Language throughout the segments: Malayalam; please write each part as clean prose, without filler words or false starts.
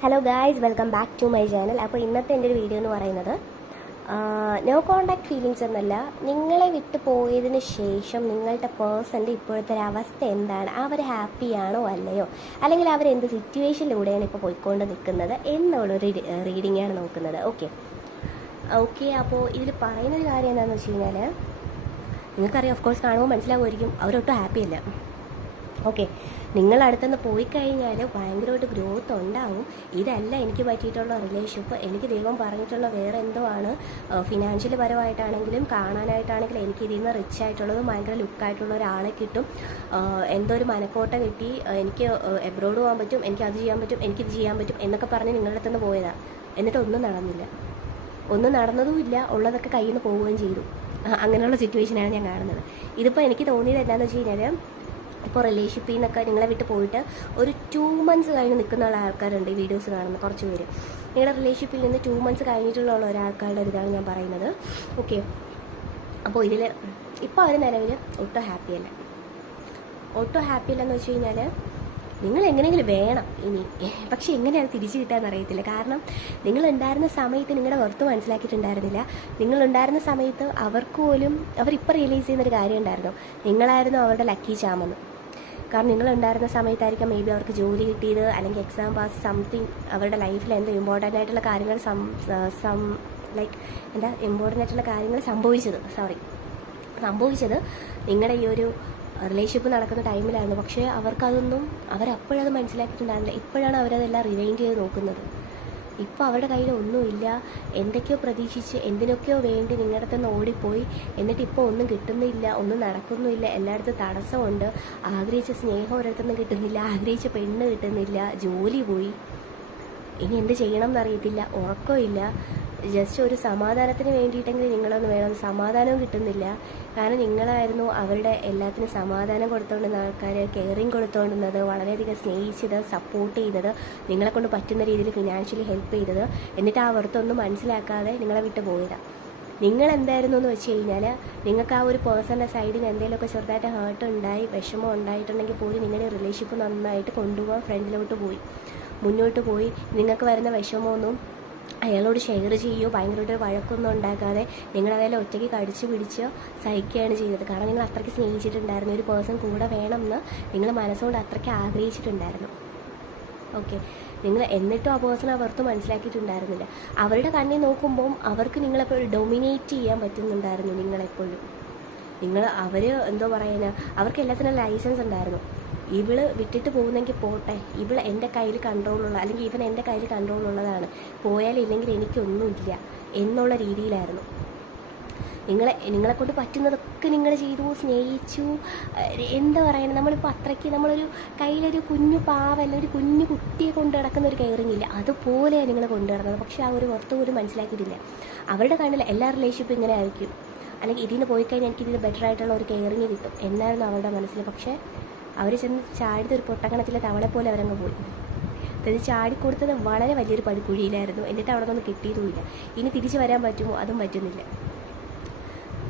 Hello guys, welcome back to my channel. അപ്പോൾ ഇന്നത്തെ എൻ്റെ ഒരു വീഡിയോ എന്ന് പറയുന്നത് നോ കോണ്ടാക്ട് ഫീലിങ്സ് എന്നല്ല, നിങ്ങളെ വിട്ടു പോയതിന് ശേഷം നിങ്ങളുടെ പേഴ്സൻ്റെ ഇപ്പോഴത്തെ ഒരു അവസ്ഥ എന്താണ്, അവർ ഹാപ്പിയാണോ അല്ലയോ, അല്ലെങ്കിൽ അവരെന്ത് സിറ്റുവേഷനിലൂടെയാണ് ഇപ്പോൾ പോയിക്കൊണ്ട് നിൽക്കുന്നത് എന്നുള്ളൊരു റീഡിങ്ങാണ് നോക്കുന്നത്. ഓക്കെ അപ്പോൾ ഇതിൽ പറയുന്നൊരു കാര്യം എന്താണെന്ന് വെച്ച് കഴിഞ്ഞാൽ, നിങ്ങൾക്കറിയാം, ഓഫ് കോഴ്സ് കാണുമ്പോൾ മനസ്സിലാവുമായിരിക്കും, അവരൊട്ടും ഹാപ്പിയല്ല. ഓക്കെ, നിങ്ങൾ അടുത്തുനിന്ന് പോയി കഴിഞ്ഞാൽ ഭയങ്കരമായിട്ട് ഗ്രോത്ത് ഉണ്ടാവും. ഇതല്ല എനിക്ക് പറ്റിയിട്ടുള്ള റിലേഷൻഷിപ്പ്. എനിക്ക് ദൈവം പറഞ്ഞിട്ടുള്ള വേറെ എന്തോ ആണ്. ഫിനാൻഷ്യൽ പരമായിട്ടാണെങ്കിലും കാണാനായിട്ടാണെങ്കിലും എനിക്ക് ഇതിൽ നിന്ന് റിച്ച് ആയിട്ടുള്ളതും ഭയങ്കര ലുക്കായിട്ടുള്ള ഒരാളെ കിട്ടും. എന്തോ ഒരു മനക്കോട്ട കിട്ടി, എനിക്ക് എബ്രോഡ് പോകാൻ പറ്റും, എനിക്ക് അത് ചെയ്യാൻ പറ്റും, എനിക്കിത് ചെയ്യാൻ പറ്റും എന്നൊക്കെ പറഞ്ഞ് നിങ്ങളുടെ അടുത്തുനിന്ന് പോയതാണ്. എന്നിട്ട് ഒന്നും നടന്നില്ല, ഒന്നും നടന്നതുമില്ല, ഉള്ളതൊക്കെ കയ്യിൽ നിന്ന് പോവുകയും ചെയ്തു. അങ്ങനെയുള്ള സിറ്റുവേഷനാണ് ഞാൻ കാണുന്നത്. ഇതിപ്പോൾ എനിക്ക് തോന്നിയത് എന്താണെന്ന് വെച്ച് കഴിഞ്ഞാൽ, ഇപ്പോൾ റിലേഷൻഷിപ്പിൽ നിന്നൊക്കെ നിങ്ങളെ വിട്ട് പോയിട്ട് ഒരു 2 months കഴിഞ്ഞ് നിൽക്കുന്ന ആൾക്കാരുണ്ട്. ഈ വീഡിയോസ് കാണുന്ന കുറച്ച് പേര് നിങ്ങളുടെ റിലേഷൻഷിപ്പിൽ നിന്ന് 2 months കഴിഞ്ഞിട്ടുള്ള ഒരാൾക്കാരുടെ ഇതാണ് ഞാൻ പറയുന്നത്. ഓക്കെ, അപ്പോൾ ഇതിൽ ഇപ്പോൾ അവർ നിലവിൽ ഒട്ടും ഹാപ്പിയല്ല. വെച്ച് കഴിഞ്ഞാൽ നിങ്ങൾ എങ്ങനെയെങ്കിലും വേണം ഇനി, പക്ഷെ എങ്ങനെയാണ് തിരിച്ചു കിട്ടാമെന്ന് അറിയത്തില്ല. കാരണം നിങ്ങളുണ്ടായിരുന്ന സമയത്ത് നിങ്ങളുടെ വർത്ത് മനസ്സിലാക്കിയിട്ടുണ്ടായിരുന്നില്ല. നിങ്ങളുണ്ടായിരുന്ന സമയത്ത് അവർക്ക് പോലും അവരിപ്പോൾ റിയലൈസ് ചെയ്യുന്നൊരു കാര്യം ഉണ്ടായിരുന്നു, നിങ്ങളായിരുന്നു അവരുടെ ലക്കി ചാമെന്ന്. കാരണം നിങ്ങളുണ്ടായിരുന്ന സമയത്തായിരിക്കാം മേ ബി അവർക്ക് ജോലി കിട്ടിയത്, അല്ലെങ്കിൽ എക്സാം പാസ്, സംതിങ് അവരുടെ ലൈഫിൽ എന്തോ ഇമ്പോർട്ടൻ്റ് ആയിട്ടുള്ള കാര്യങ്ങൾ ഇമ്പോർട്ടൻ്റ് ആയിട്ടുള്ള കാര്യങ്ങൾ സംഭവിച്ചത് നിങ്ങളുടെ ഈ ഒരു റിലേഷൻഷിപ്പ് നടക്കുന്ന ടൈമിലായിരുന്നു. പക്ഷേ അവരപ്പോഴത് മനസ്സിലാക്കിയിട്ടുണ്ടായിരുന്നില്ല. ഇപ്പോഴാണ് അവരതെല്ലാം റിവൈൻഡ് ചെയ്ത് നോക്കുന്നത്. ഇപ്പോൾ അവരുടെ കയ്യിൽ ഒന്നുമില്ല, എന്തൊക്കെയോ പ്രതീക്ഷിച്ച് എന്തിനൊക്കെയോ വേണ്ടി നിങ്ങളുടെ അടുത്ത് നിന്ന് ഓടിപ്പോയി, എന്നിട്ട് ഇപ്പോൾ ഒന്നും കിട്ടുന്നില്ല, ഒന്നും നടക്കുന്നുമില്ല, എല്ലായിടത്തും തടസ്സമുണ്ട്. ആഗ്രഹിച്ച സ്നേഹം ഒരിടത്തുനിന്ന് കിട്ടുന്നില്ല, ആഗ്രഹിച്ച പെണ്ണ് കിട്ടുന്നില്ല, ജോലി പോയി, ഇനി എന്ത് ചെയ്യണം എന്നറിയത്തില്ല, ഉറക്കമില്ല. ജസ്റ്റ് ഒരു സമാധാനത്തിന് വേണ്ടിയിട്ടെങ്കിലും നിങ്ങളൊന്ന് വേണം, സമാധാനവും കിട്ടുന്നില്ല. കാരണം നിങ്ങളായിരുന്നു അവരുടെ എല്ലാത്തിനും സമാധാനം കൊടുത്തുകൊണ്ടിരുന്ന ആൾക്കാർ, കെയറിങ് കൊടുത്തുകൊണ്ടിരുന്നത്, വളരെയധികം സ്നേഹിച്ചത്, സപ്പോർട്ട് ചെയ്തത്, നിങ്ങളെക്കൊണ്ട് പറ്റുന്ന രീതിയിൽ ഫിനാൻഷ്യലി ഹെൽപ്പ് ചെയ്തത്. എന്നിട്ട് ആ വർത്തൊന്നും മനസ്സിലാക്കാതെ നിങ്ങളെ വിട്ട് പോയതാണ്. നിങ്ങൾ എന്തായിരുന്നു എന്ന് വെച്ച് കഴിഞ്ഞാൽ, നിങ്ങൾക്ക് ആ ഒരു പേഴ്സൻ്റെ സൈഡിൽ നിന്ന് എന്തെങ്കിലുമൊക്കെ ചെറുതായിട്ട് ഹേർട്ട് ഉണ്ടായി, വിഷമം ഉണ്ടായിട്ടുണ്ടെങ്കിൽ പോലും നിങ്ങളുടെ റിലേഷൻഷിപ്പ് നന്നായിട്ട് കൊണ്ടുപോകാൻ മുന്നോട്ട് പോയി നിങ്ങൾക്ക് വരുന്ന വിഷമമൊന്നും അയാളോട് ഷെയർ ചെയ്യുകയോ ഭയങ്കരമായിട്ട് വഴക്കൊന്നും ഉണ്ടാക്കാതെ നിങ്ങളതെല്ലാം ഒറ്റയ്ക്ക് കടിച്ചു പിടിച്ച് സഹിക്കുകയാണ് ചെയ്തത്. കാരണം നിങ്ങൾ അത്രയ്ക്ക് സ്നേഹിച്ചിട്ടുണ്ടായിരുന്നു, ഒരു പേഴ്സൺ കൂടെ വേണമെന്ന് നിങ്ങൾ മനസ്സുകൊണ്ട് അത്രയ്ക്ക് ആഗ്രഹിച്ചിട്ടുണ്ടായിരുന്നു. ഓക്കെ, നിങ്ങൾ എന്നിട്ടും ആ പേഴ്സൺ അവർക്ക് മനസ്സിലാക്കിയിട്ടുണ്ടായിരുന്നില്ല. അവരുടെ കണ്ണിൽ നോക്കുമ്പം അവർക്ക് നിങ്ങളെപ്പോഴും ഡൊമിനേറ്റ് ചെയ്യാൻ പറ്റുന്നുണ്ടായിരുന്നു. നിങ്ങളെപ്പോഴും അവർ എന്തോ പറയാനാ, അവർക്ക് എല്ലാത്തിനും ലൈസൻസ് ഉണ്ടായിരുന്നു. ഇവള് വിട്ടിട്ട് പോകുന്നെങ്കിൽ പോട്ടെ, ഇവൾ എൻ്റെ കയ്യിൽ കൺട്രോളുള്ള, അല്ലെങ്കിൽ ഇവൻ എൻ്റെ കയ്യിൽ കൺട്രോളുള്ളതാണ്, പോയാലില്ലെങ്കിൽ എനിക്കൊന്നുമില്ല എന്നുള്ള രീതിയിലായിരുന്നു. നിങ്ങളെക്കൊണ്ട് പറ്റുന്നതൊക്കെ നിങ്ങൾ ചെയ്തു, സ്നേഹിച്ചു. എന്താ പറയുക, നമ്മളിപ്പോൾ അത്രയ്ക്ക് നമ്മളൊരു കയ്യിലൊരു കുഞ്ഞു പാവല്ല, ഒരു കുഞ്ഞു കുട്ടിയെ കൊണ്ട് നടക്കുന്ന ഒരു കെയറിങ് ഇല്ല, അതുപോലെയാണ് നിങ്ങൾ കൊണ്ടു നടന്നത്. പക്ഷേ ആ ഒരു പുറത്ത് പോലും മനസ്സിലാക്കിയിട്ടില്ല. അവരുടെ കണ്ണിൽ എല്ലാ റിലേഷൻഷിപ്പും ഇങ്ങനെ ആയിരിക്കും, അല്ലെങ്കിൽ ഇതിന് പോയി കഴിഞ്ഞാൽ എനിക്കിതിന് ബെറ്റർ ആയിട്ടുള്ള ഒരു കെയറിങ് കിട്ടും എന്നായിരുന്നു അവരുടെ മനസ്സിൽ. പക്ഷേ അവർ ചെന്ന് ചാടിയത് ഒരു പൊട്ടക്കണത്തിലെ തവളെ പോലെ അവരങ്ങ് പോയി. അതായത് ചാടിക്കൊടുത്തത് വളരെ വലിയൊരു പടിക്കുഴിയിലായിരുന്നു. എന്നിട്ട് അവിടെ നിന്ന് കിട്ടിയതുമില്ല. ഇനി തിരിച്ചു വരാൻ പറ്റുമോ, അതും പറ്റുന്നില്ല.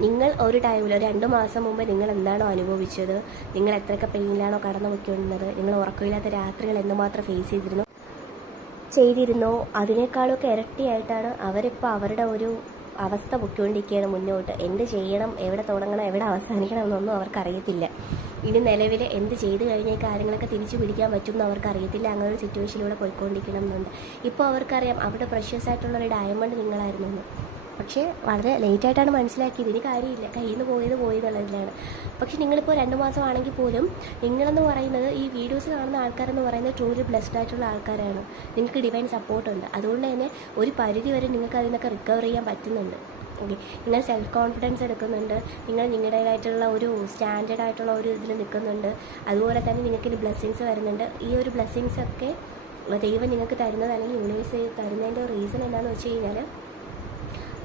നിങ്ങൾ ഒരു ടൈമിൽ, ഒരു 2 മാസം മുമ്പ് നിങ്ങൾ എന്താണോ അനുഭവിച്ചത്, നിങ്ങൾ എത്രയൊക്കെ പെയിനിലാണോ കടന്നു പോയിക്കൊണ്ടിരുന്നത്, നിങ്ങൾ ഉറക്കമില്ലാത്ത രാത്രികൾ എന്തുമാത്രം ഫേസ് ചെയ്തിരുന്നോ അതിനേക്കാളൊക്കെ ഇരട്ടിയായിട്ടാണ് അവരിപ്പോൾ അവരുടെ ഒരു അവസ്ഥ പൊയ്ക്കൊണ്ടിരിക്കുകയാണ് മുന്നോട്ട്. എന്ത് ചെയ്യണം, എവിടെ തുടങ്ങണം, എവിടെ അവസാനിക്കണം എന്നൊന്നും അവർക്കറിയത്തില്ല. ഇനി നിലവിൽ എന്ത് ചെയ്ത് കഴിഞ്ഞാൽ കാര്യങ്ങളൊക്കെ തിരിച്ചു പിടിക്കാൻ പറ്റും എന്ന് അവർക്കറിയത്തില്ല. അങ്ങനെ ഒരു സിറ്റുവേഷനിലൂടെ പോയിക്കൊണ്ടിരിക്കണം എന്നുണ്ട്. ഇപ്പോൾ അവർക്കറിയാം അവരുടെ പ്രഷ്യസ് ആയിട്ടുള്ളൊരു ഡയമണ്ട് നിങ്ങളായിരുന്നു എന്ന്. പക്ഷേ വളരെ ലേറ്റായിട്ടാണ് മനസ്സിലാക്കിയത്. ഇനി കാര്യമില്ല, കയ്യിൽ നിന്ന് പോയതുള്ളതിലാണ്. പക്ഷെ നിങ്ങളിപ്പോൾ 2 മാസമാണെങ്കിൽ പോലും നിങ്ങളെന്ന് പറയുന്നത്, ഈ വീഡിയോസ് കാണുന്ന ആൾക്കാരെന്ന് പറയുന്നത് ട്രൂലി ബ്ലെസ്ഡ് ആയിട്ടുള്ള ആൾക്കാരാണ്. നിങ്ങൾക്ക് ഡിവൈൻ സപ്പോർട്ടുണ്ട്. അതുകൊണ്ട് തന്നെ ഒരു പരിധി വരെ നിങ്ങൾക്ക് അതിൽ നിന്നൊക്കെ റിക്കവർ ചെയ്യാൻ പറ്റുന്നുണ്ട്. ഓക്കെ, നിങ്ങൾ സെൽഫ് കോൺഫിഡൻസ് എടുക്കുന്നുണ്ട്, നിങ്ങൾ നിങ്ങളുടേതായിട്ടുള്ള ഒരു സ്റ്റാൻഡേർഡ് ആയിട്ടുള്ള ഒരു ഇതിൽ നിൽക്കുന്നുണ്ട്. അതുപോലെ തന്നെ നിങ്ങൾക്ക് ഇനി ബ്ലെസ്സിങ്സ് വരുന്നുണ്ട്. ഈ ഒരു ബ്ലെസ്സിങ്സൊക്കെ ദൈവം നിങ്ങൾക്ക് തരുന്നത്, അല്ലെങ്കിൽ യൂണിവേഴ്സ് തരുന്നതിൻ്റെ റീസൺ എന്താണെന്ന് വെച്ച് കഴിഞ്ഞാൽ,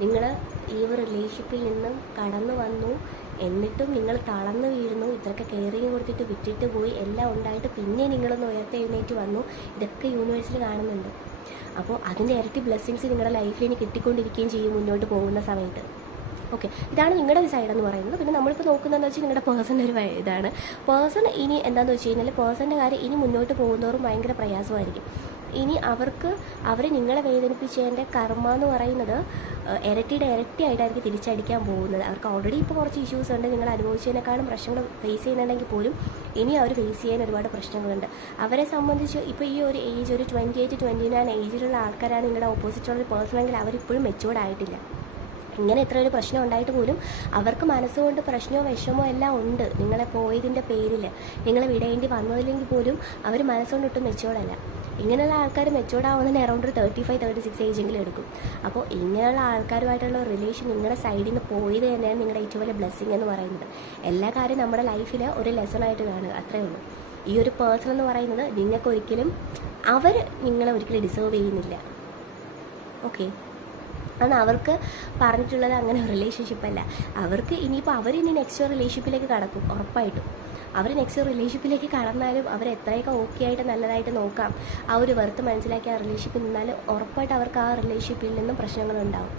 നിങ്ങൾ ഈ ഒരു റിലേഷൻഷിപ്പിൽ നിന്നും കടന്നു വന്നു, എന്നിട്ടും നിങ്ങൾ തളർന്നു വീഴുന്നു, ഇത്രയൊക്കെ കെയറിങ് കൊടുത്തിട്ട് വിട്ടിട്ട് പോയി, എല്ലാം ഉണ്ടായിട്ട് പിന്നെ നിങ്ങളൊന്ന് ഉയർത്തെഴുന്നേറ്റ് വന്നു. ഇതൊക്കെ യൂണിവേഴ്സിൽ കാണുന്നുണ്ട്. അപ്പോൾ അതിൻ്റെ ഇരട്ടി ബ്ലെസ്സിങ്സ് നിങ്ങളുടെ ലൈഫിൽ ഇനി കിട്ടിക്കൊണ്ടിരിക്കുകയും ചെയ്യും മുന്നോട്ട് പോകുന്ന സമയത്ത്. ഓക്കെ, ഇതാണ് നിങ്ങളുടെ ഒരു സൈഡെന്ന് പറയുന്നത്. പിന്നെ നമ്മളിപ്പോൾ നോക്കുന്നതെന്ന് വെച്ചാൽ നിങ്ങളുടെ പേഴ്സൻ്റെ ഒരു ഇതാണ്. പേഴ്സൺ ഇനി എന്താണെന്ന് വെച്ച് കഴിഞ്ഞാൽ, പേഴ്സൻ്റെ കാര്യം ഇനി മുന്നോട്ട് പോകുന്നതോറും ഭയങ്കര പ്രയാസമായിരിക്കും. ഇനി അവർ നിങ്ങളെ വേദനിപ്പിച്ചതിൻ്റെ കർമ്മ എന്ന് പറയുന്നത് ഇരട്ടിയുടെ ഇരട്ടിയായിട്ടായിരിക്കും തിരിച്ചടിക്കാൻ പോകുന്നത്. അവർക്ക് ഓൾറെഡി ഇപ്പോൾ കുറച്ച് ഇഷ്യൂസ് ഉണ്ട്, നിങ്ങൾ അനുഭവിച്ചതിനേക്കാളും പ്രശ്നങ്ങൾ ഫേസ് ചെയ്യുന്നുണ്ടെങ്കിൽ പോലും ഇനി അവർ ഫേസ് ചെയ്യാൻ ഒരുപാട് പ്രശ്നങ്ങളുണ്ട്. അവരെ സംബന്ധിച്ച് ഇപ്പോൾ ഈ ഒരു ഏജ്, ഒരു 28 29 ഏജിലുള്ള ആൾക്കാരാണ് നിങ്ങളുടെ ഓപ്പോസിറ്റുള്ള പേഴ്സണെങ്കിൽ അവരിപ്പോഴും മെച്ചുവേർഡ് ആയിട്ടില്ല. ഇങ്ങനെ ഇത്ര ഒരു പ്രശ്നം ഉണ്ടായിട്ട് പോലും അവർക്ക് മനസ്സുകൊണ്ട് പ്രശ്നമോ വിഷമോ എല്ലാം ഉണ്ട്. നിങ്ങളെ പോയതിൻ്റെ പേരിൽ നിങ്ങളെ വിടേണ്ടി വന്നതില്ലെങ്കിൽ പോലും അവർ മനസ്സുകൊണ്ട് ഒട്ടും മെച്ചുവേർഡല്ല. ഇങ്ങനെയുള്ള ആൾക്കാർ മെച്ചുവേർഡ് ആവുന്നതിന് അറൗണ്ട് ഒരു 35-36 ഏജെങ്കിലും എടുക്കും. അപ്പോൾ ഇങ്ങനെയുള്ള ആൾക്കാരുമായിട്ടുള്ള റിലേഷൻ നിങ്ങളുടെ സൈഡിൽ നിന്ന് പോയത് തന്നെയാണ് നിങ്ങളുടെ ഏറ്റവും വലിയ ബ്ലെസ്സിങ് എന്ന് പറയുന്നത്. എല്ലാ കാര്യം നമ്മുടെ ലൈഫിൽ ഒരു ലെസണായിട്ട് കാണുക, അത്രയേ ഉള്ളൂ. ഈ ഒരു പേഴ്സൺ എന്ന് പറയുന്നത് അവർ നിങ്ങളെ ഒരിക്കലും ഡിസേർവ് ചെയ്യുന്നില്ല. ഓക്കെ, അതാണ് അവർക്ക് പറഞ്ഞിട്ടുള്ളത്. അങ്ങനെ റിലേഷൻഷിപ്പല്ല അവർക്ക്. ഇനിയിപ്പോൾ അവരിനി നെക്സ്റ്റ് റിലേഷൻഷിപ്പിലേക്ക് കടക്കും ഉറപ്പായിട്ടും. അവർ നെക്സ്റ്റ് റിലേഷൻഷിപ്പിലേക്ക് കടന്നാലും അവർ എത്രയൊക്കെ ഓക്കെ ആയിട്ട് നല്ലതായിട്ട് നോക്കാം, ആ ഒരു വെറുത്ത് മനസ്സിലാക്കി ആ റിലേഷൻഷിപ്പിൽ നിന്നാലും ഉറപ്പായിട്ട് അവർക്ക് ആ റിലേഷൻഷിപ്പിൽ നിന്നും പ്രശ്നങ്ങളുണ്ടാവും.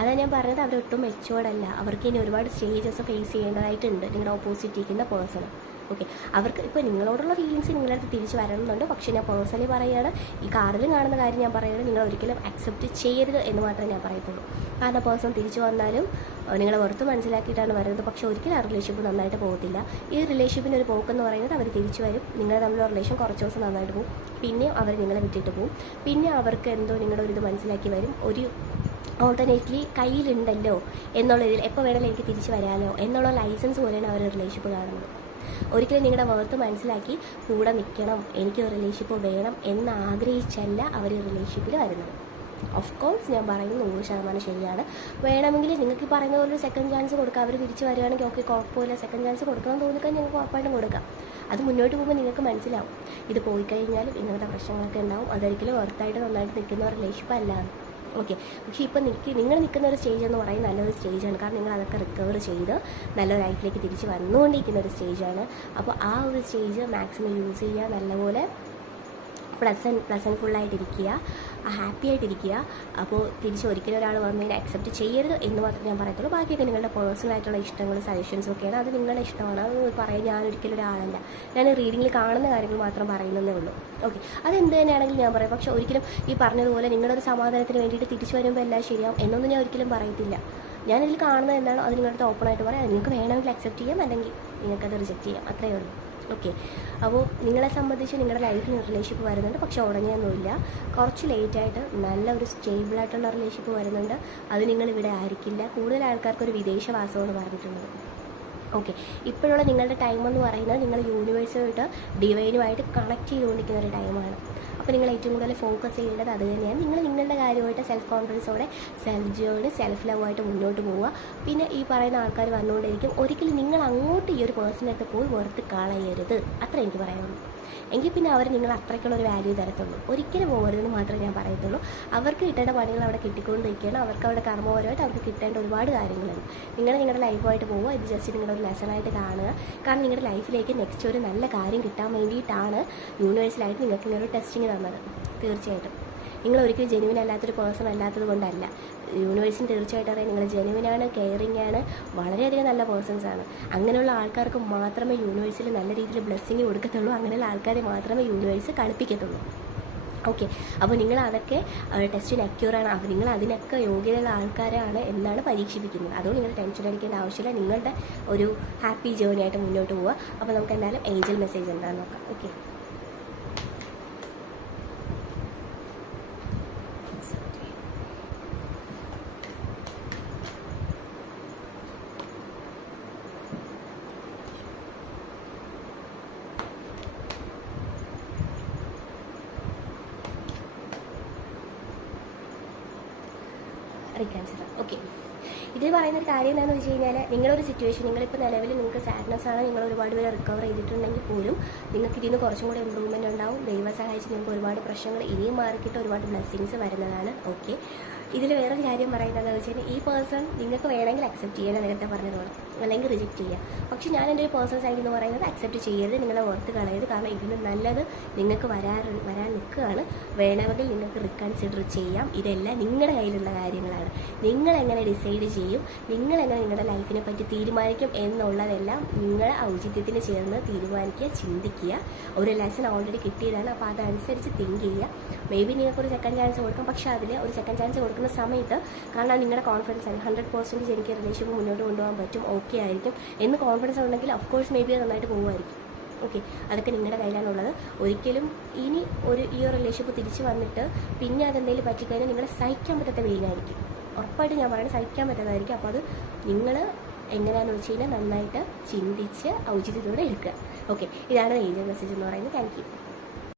അതാണ് ഞാൻ പറഞ്ഞത്, അവരൊട്ടും മെച്ചുവേർഡല്ല. അവർക്ക് ഇനി ഒരുപാട് സ്റ്റേജസ് ഫേസ് ചെയ്യേണ്ടതായിട്ടുണ്ട് നിങ്ങളുടെ ഓപ്പോസിറ്റ് ഇരിക്കുന്ന പേഴ്സൺ. ഓക്കെ, അവർക്ക് ഇപ്പോൾ നിങ്ങളോടുള്ള ഫീലിങ്സ് നിങ്ങളുടെ അടുത്ത് തിരിച്ച് വരണമെന്നുണ്ട്. പക്ഷേ ഞാൻ പേഴ്സണലി പറയുകയാണ്, ഈ കാർഡിലും കാണുന്ന കാര്യം ഞാൻ പറയുന്നത് നിങ്ങൾ ഒരിക്കലും അക്സെപ്റ്റ് ചെയ്യരുത് എന്ന് മാത്രമേ ഞാൻ പറയത്തുള്ളൂ. കാരണം പേഴ്സൺ തിരിച്ചു വന്നാലും നിങ്ങളെ വെറുത്ത് മനസ്സിലാക്കിയിട്ടാണ് വരുന്നത്. പക്ഷേ ഒരിക്കലും ആ റിലേഷൻഷിപ്പ് നന്നായിട്ട് പോകത്തില്ല. ഈ റിലേഷൻഷിപ്പിൻ്റെ ഒരു പോക്കെന്ന് പറയുന്നത് അവർ തിരിച്ചു വരും, നിങ്ങൾ തമ്മിലുള്ള റിലേഷൻ കുറച്ച് ദിവസം നന്നായിട്ട് പോകും, പിന്നെ അവർ നിങ്ങളെ വിട്ടിട്ട് പോകും. പിന്നെ അവർക്ക് എന്തോ നിങ്ങളുടെ ഒരു ഇത് മനസ്സിലാക്കി വരും, ഒരു ഓൾട്ടർനേറ്റ്ലി കയ്യിലുണ്ടല്ലോ എന്നുള്ളതിൽ എപ്പോൾ വേണമെങ്കിലും എനിക്ക് തിരിച്ച് വരാമല്ലോ എന്നുള്ള ലൈസൻസ് പോലെയാണ് അവർ റിലേഷൻഷിപ്പ് കാണുന്നത്. ഒരിക്കലും നിങ്ങളുടെ വർത്ത് മനസ്സിലാക്കി കൂടെ നിൽക്കണം, എനിക്ക് ഒരു റിലേഷൻഷിപ്പ് വേണം എന്ന് ആഗ്രഹിച്ചല്ല അവർ ഈ റിലേഷൻഷിപ്പിൽ വരുന്നത്. ഓഫ് കോഴ്സ് ഞാൻ പറയുന്നത് 100% ശരിയാണ്. വേണമെങ്കിൽ നിങ്ങൾക്ക് പറയുന്ന പോലെ ഒരു സെക്കൻഡ് ചാൻസ് കൊടുക്കാം. അവർ തിരിച്ച് വരികയാണെങ്കിൽ ഓക്കെ, കുഴപ്പമില്ല, സെക്കൻഡ് ചാൻസ് കൊടുക്കണം തോന്നിക്കാൻ ഞങ്ങൾക്ക് ഉറപ്പായിട്ടും കൊടുക്കാം. അത് മുന്നോട്ട് പോകുമ്പോൾ നിങ്ങൾക്ക് മനസ്സിലാവും ഇത് പോയി കഴിഞ്ഞാലും ഇങ്ങനത്തെ പ്രശ്നങ്ങളൊക്കെ ഉണ്ടാവും. അതൊരിക്കലും വർത്തായിട്ട് നന്നായിട്ട് നിൽക്കുന്ന റിലേഷൻഷിപ്പ് അല്ലാന്ന്. ഓക്കെ, പക്ഷേ ഇപ്പോൾ നിങ്ങൾ നിൽക്കുന്ന ഒരു സ്റ്റേജ് എന്ന് പറയുന്നത് നല്ലൊരു സ്റ്റേജാണ്. കാരണം നിങ്ങൾ അതൊക്കെ റിക്കവർ ചെയ്ത് നല്ലൊരു ലൈഫിലേക്ക് തിരിച്ച് വന്നുകൊണ്ടിരിക്കുന്ന ഒരു സ്റ്റേജാണ്. അപ്പോൾ ആ ഒരു സ്റ്റേജ് മാക്സിമം യൂസ് ചെയ്യുക, നല്ലപോലെ പ്ലസൻഫുള്ളായിട്ടിരിക്കുക, ഹാപ്പി ആയിട്ടിരിക്കുക. അപ്പോൾ തിരിച്ച് ഒരിക്കലും ഒരാൾ വന്നതിനെ അക്സെപ്റ്റ് ചെയ്യരുത് എന്ന് മാത്രമേ ഞാൻ പറയത്തുള്ളൂ. ബാക്കിയൊക്കെ നിങ്ങളുടെ പേഴ്സണലായിട്ടുള്ള ഇഷ്ടങ്ങളും സജഷൻസും ഒക്കെയാണ്, അത് നിങ്ങളുടെ ഇഷ്ടമാണ്. അത് പറയാൻ ഞാനൊരിക്കലും ഒരാളല്ല. ഞാൻ റീഡിങ്ങിൽ കാണുന്ന കാര്യങ്ങൾ മാത്രം പറയുന്നതേ ഉള്ളൂ. ഓക്കെ, അതെന്ത് തന്നെയാണെങ്കിലും ഞാൻ പറയാം. പക്ഷേ ഒരിക്കലും ഈ പറഞ്ഞതുപോലെ നിങ്ങളുടെ ഒരു സമാധാനത്തിന് വേണ്ടിയിട്ട് തിരിച്ചു വരുമ്പോൾ എല്ലാം ശരിയാവും എന്നൊന്നും ഞാൻ ഒരിക്കലും പറയത്തില്ല. ഞാനിതിൽ കാണുന്നത് എന്താണ് അത് നിങ്ങളുടെ ഓപ്പണായിട്ട് പറയാം. നിങ്ങൾക്ക് വേണമെങ്കിൽ അക്സെപ്റ്റ് ചെയ്യാം, അല്ലെങ്കിൽ നിങ്ങൾക്കത് റിജക്റ്റ് ചെയ്യാം, അത്രയേ ഉള്ളൂ. ഓക്കെ, അപ്പോൾ നിങ്ങളെ സംബന്ധിച്ച് നിങ്ങളുടെ ലൈഫിൽ റിലേഷൻഷിപ്പ് വരുന്നുണ്ട്. പക്ഷെ ഉടനെയൊന്നുമില്ല, കുറച്ച് ലേറ്റായിട്ട് നല്ലൊരു സ്റ്റേബിളായിട്ടുള്ള റിലേഷൻഷിപ്പ് വരുന്നുണ്ട്. അത് നിങ്ങളിവിടെ ആയിരിക്കില്ല. കൂടുതൽ ആൾക്കാർക്കൊരു വിദേശവാസമാണ് പറഞ്ഞിട്ടുള്ളത്. ഓക്കെ, ഇപ്പോഴുള്ള നിങ്ങളുടെ ടൈം എന്ന് പറയുന്നത് നിങ്ങൾ യൂണിവേഴ്സുമായിട്ട് ഡിവൈനുമായിട്ട് കണക്ട് ചെയ്തുകൊണ്ടിരിക്കുന്ന ഒരു ടൈമാണ്. അപ്പോൾ നിങ്ങൾ ഏറ്റവും കൂടുതൽ ഫോക്കസ് ചെയ്യേണ്ടത് അത് തന്നെയാണ്. നിങ്ങൾ നിങ്ങളുടെ കാര്യമായിട്ട് സെൽഫ് കോൺഫിഡൻസോടെ സെൽഫ് ജേർണി, സെൽഫ് ലവായിട്ട് മുന്നോട്ട് പോവുക. പിന്നെ ഈ പറയുന്ന ആൾക്കാർ വന്നുകൊണ്ടിരിക്കും. ഒരിക്കലും നിങ്ങൾ അങ്ങോട്ട് ഈ ഒരു പേഴ്സണായിട്ട് പോയി വെറുത്ത് കളയരുത്, അത്ര എനിക്ക് പറയാനുള്ളൂ. എങ്കിൽ പിന്നെ അവർ നിങ്ങൾ അത്രയ്ക്കുള്ള ഒരു വാല്യൂ തരത്തുള്ളൂ. ഒരിക്കലും പോകരുതെന്ന് മാത്രമേ ഞാൻ പറയത്തുള്ളൂ. അവർക്ക് കിട്ടേണ്ട പണികൾ അവിടെ കിട്ടിക്കൊണ്ടിരിക്കുകയാണ്. അവർക്ക് അവിടെ കർമ്മപരമായിട്ട് അവർക്ക് കിട്ടേണ്ട ഒരുപാട് കാര്യങ്ങളുണ്ട്. നിങ്ങളുടെ ലൈഫുമായിട്ട് പോവുക. ഇത് ജസ്റ്റ് നിങ്ങളുടെ ഒരു ലെസണായിട്ട് കാണുക. കാരണം നിങ്ങളുടെ ലൈഫിലേക്ക് നെക്സ്റ്റ് ഒരു നല്ല കാര്യം കിട്ടാൻ വേണ്ടിയിട്ടാണ് യൂണിവേഴ്സിലായിട്ട് നിങ്ങൾക്ക് ഇങ്ങനെ ഒരു ടെസ്റ്റിങ് തന്നത്. തീർച്ചയായിട്ടും നിങ്ങൾ ഒരിക്കലും ജെനുവിൻ അല്ലാത്തൊരു പേഴ്സൺ അല്ലാത്തത് കൊണ്ടല്ല. യൂണിവേഴ്സിന് തീർച്ചയായിട്ടും അറിയാം നിങ്ങൾ ജെനുവിനാണ്, കെയറിങ് ആണ്, വളരെയധികം നല്ല പേഴ്സൺസാണ്. അങ്ങനെയുള്ള ആൾക്കാർക്ക് മാത്രമേ യൂണിവേഴ്സിൽ നല്ല രീതിയിൽ ബ്ലെസ്സിങ് കൊടുക്കത്തുള്ളൂ. അങ്ങനെയുള്ള ആൾക്കാരെ മാത്രമേ യൂണിവേഴ്സ് കളിപ്പിക്കത്തുള്ളൂ. ഓക്കെ, അപ്പോൾ നിങ്ങൾ അതൊക്കെ ടെസ്റ്റിന് അക്യൂറാണ്. അപ്പോൾ നിങ്ങൾ അതിനൊക്കെ യോഗ്യതയുള്ള ആൾക്കാരാണ് എന്നാണ് പരീക്ഷിപ്പിക്കുന്നത്. അതുകൊണ്ട് നിങ്ങൾ ടെൻഷൻ അടിക്കേണ്ട ആവശ്യമില്ല. നിങ്ങളുടെ ഒരു ഹാപ്പി ജേർണി ആയിട്ട് മുന്നോട്ട് പോവുക. അപ്പോൾ നമുക്ക് എന്തായാലും ഏഞ്ചൽ മെസ്സേജ് എന്താണെന്ന് നോക്കാം. ഓക്കെ, റീക്യാൻസർ. ഓക്കെ, ഇതിൽ പറയുന്നൊരു കാര്യം എന്താണെന്ന് വെച്ച് കഴിഞ്ഞാൽ നിങ്ങളൊരു സിറ്റുവേഷൻ, നിങ്ങളിപ്പോൾ നിലവിൽ നിങ്ങൾക്ക് സാഡ്നെസ് ആണ്, നിങ്ങൾ ഒരുപാട് പേര് റിക്കവർ ചെയ്തിട്ടുണ്ടെങ്കിൽ പോലും നിങ്ങൾക്ക് ഇതിന് കുറച്ചും കൂടി ഇമ്പ്രൂവ്മെൻറ്റ് ഉണ്ടാവും. ദൈവം സഹായിച്ച് നിങ്ങൾക്ക് ഒരുപാട് പ്രശ്നങ്ങൾ ഇനിയും മാറിക്കിട്ട് ഒരുപാട് ബ്ലെസ്സിങ്സ് വരുന്നതാണ്. ഓക്കെ, ഇതിൽ വേറൊരു കാര്യം പറയുന്നതെന്ന് വെച്ച് കഴിഞ്ഞാൽ ഈ പേഴ്സൺ നിങ്ങൾക്ക് വേണമെങ്കിൽ അക്സെപ്റ്റ് ചെയ്യണം, നേരത്തെ പറഞ്ഞതുപോലെ, അല്ലെങ്കിൽ റിജക്റ്റ് ചെയ്യുക. പക്ഷേ ഞാൻ എൻ്റെ ഒരു പേഴ്സൺ സൈഡിൽ എന്ന് പറയുന്നത് അക്സെപ്റ്റ് ചെയ്യരുത്, നിങ്ങളെ ഓർത്ത് കളയരുത്. കാരണം ഇതിന് നല്ലത് നിങ്ങൾക്ക് വരാൻ നിൽക്കുകയാണ്. വേണമെങ്കിൽ നിങ്ങൾക്ക് റീകൺസിഡർ ചെയ്യാം. ഇതെല്ലാം നിങ്ങളുടെ കയ്യിലുള്ള കാര്യങ്ങളാണ്. നിങ്ങളെങ്ങനെ ഡിസൈഡ് ലീഡ് ചെയ്യും. നിങ്ങളെങ്ങനെ നിങ്ങളുടെ ലൈഫിനെ പറ്റി തീരുമാനിക്കും എന്നുള്ളതെല്ലാം നിങ്ങൾ ഔചിത്യത്തിന് ചേർന്ന് തീരുമാനിക്കുക, ചിന്തിക്കുക. ഒരു ലെസൺ ഓൾറെഡി കിട്ടിയതാണ്, അപ്പോൾ അതനുസരിച്ച് തിങ്ക് ചെയ്യുക. മേ ബി നിങ്ങൾക്കൊരു സെക്കൻഡ് ചാൻസ് കൊടുക്കും, പക്ഷേ അതിൽ ഒരു സെക്കൻഡ് ചാൻസ് കൊടുക്കുന്ന സമയത്ത് കാരണം നിങ്ങളുടെ കോൺഫിഡൻസ് ആണ് 100% എനിക്ക് റിലേഷൻഷിപ്പ് മുന്നോട്ട് കൊണ്ടുപോകാൻ പറ്റും, ഓക്കെ ആയിരിക്കും എന്ന് കോൺഫിഡൻസ് ഉണ്ടെങ്കിൽ ഓഫ് കോഴ്സ് മേ ബി അത് നന്നായിട്ട് പോകുമായിരിക്കും. ഓക്കെ, അതൊക്കെ നിങ്ങളുടെ കയ്യിലാണുള്ളത്. ഒരിക്കലും ഇനി ഈ ഒരു റിലേഷൻഷിപ്പ് തിരിച്ച് വന്നിട്ട് പിന്നെ അതെന്തെങ്കിലും പറ്റിക്കഴിഞ്ഞാൽ നിങ്ങളെ സഹിക്കാൻ പറ്റാത്ത വെയിലായിരിക്കും. ഉറപ്പായിട്ട് ഞാൻ പറയുന്നത് സഹിക്കാൻ പറ്റാത്തതായിരിക്കും. അപ്പോൾ അത് നിങ്ങൾ എങ്ങനെയാണെന്ന് വെച്ച് കഴിഞ്ഞാൽ നന്നായിട്ട് ചിന്തിച്ച് ഔചിത്യത്തോടെ എടുക്കുക. ഓക്കെ, ഇതാണ് ഏഞ്ചൽ മെസ്സേജ് എന്ന് പറയുന്നത്. Thank you.